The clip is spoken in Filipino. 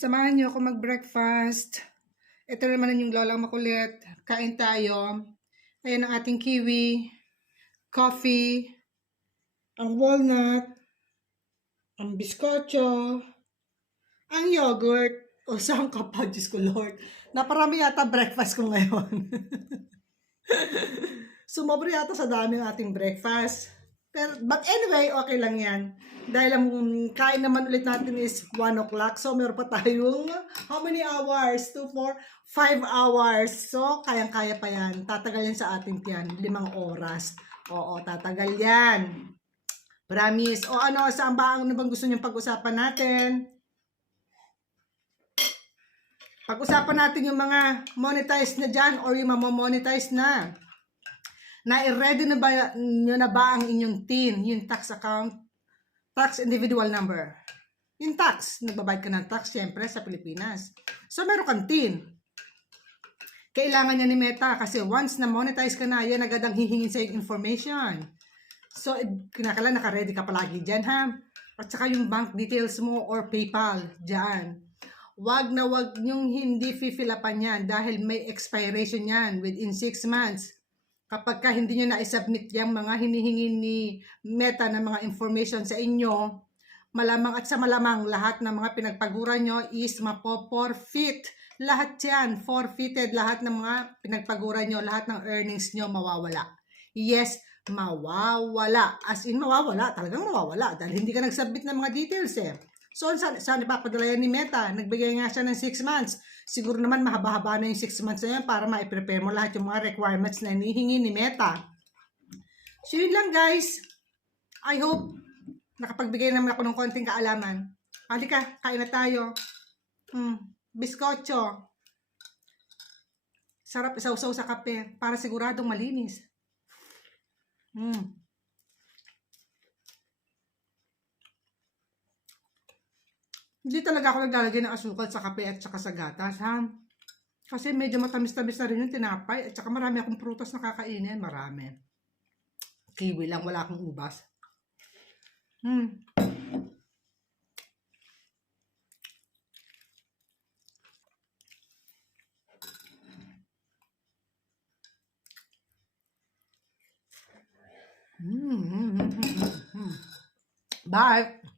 Samahan niyo ako mag-breakfast. Ito naman yung lolang makulit. Kain tayo. Ayan ang ating kiwi, coffee, ang walnut, ang biskotso, ang yogurt. O saan ka pa? Diyos ko Lord. Naparami yata breakfast ko ngayon. Sumobra yata sa dami ng ating breakfast. But anyway, okay lang yan. Dahil ang kain naman ulit natin is 1 o'clock. So, meron pa tayong how many hours? 2, 4, 5 hours. So, kayang-kaya pa yan. Tatagal yan sa ating tiyan. 5 oras. Oo, tatagal yan. Promise. O ano, saan ba ang bang gusto niyong pag-usapan natin? Pag-usapan natin yung mga monetized na dyan or yung mamamonetize na. Na-ready na ba nyo na ba ang inyong TIN, yung tax account, tax individual number? Yung tax, nagbabayad ka ng tax syempre sa Pilipinas. So meron kang TIN. Kailangan niya ni Meta kasi once na monetize ka na, yan agad ang hihingin sa information. So kinakailangan naka-ready ka palagi dyan ha. At saka yung bank details mo or PayPal dyan. Wag na wag nyong hindi fill upan yan dahil may expiration yan within 6 months. Kapag ka hindi nyo na-submit yung mga hinihingi ni Meta na mga information sa inyo, malamang at sa malamang lahat ng mga pinagpaguran nyo is mapo-forfeit. Lahat yan, forfeited. Lahat ng mga pinagpaguran nyo, lahat ng earnings nyo mawawala. Yes, mawawala. As in mawawala, talagang mawawala. Dahil hindi ka nag-submit ng mga details eh. So, saan ipapadala yan ni Meta? Nagbigay nga siya ng 6 months. Siguro naman mahaba-haba na yung 6 months na yan para ma-prepare mo lahat yung mga requirements na hinihingi ni Meta. So, yun lang guys. I hope nakapagbigay naman ako ng konting kaalaman. Halika, kain na tayo. Biskotso. Sarap isaw-saw sa kape para siguradong malinis. Hindi talaga ako naglalagay ng asukal sa kape at saka sa gatas, ha? Kasi medyo matamis-tamis na rin yung tinapay at saka marami akong prutas na kakainin. Marami. Kiwi lang, wala akong ubas. Bye!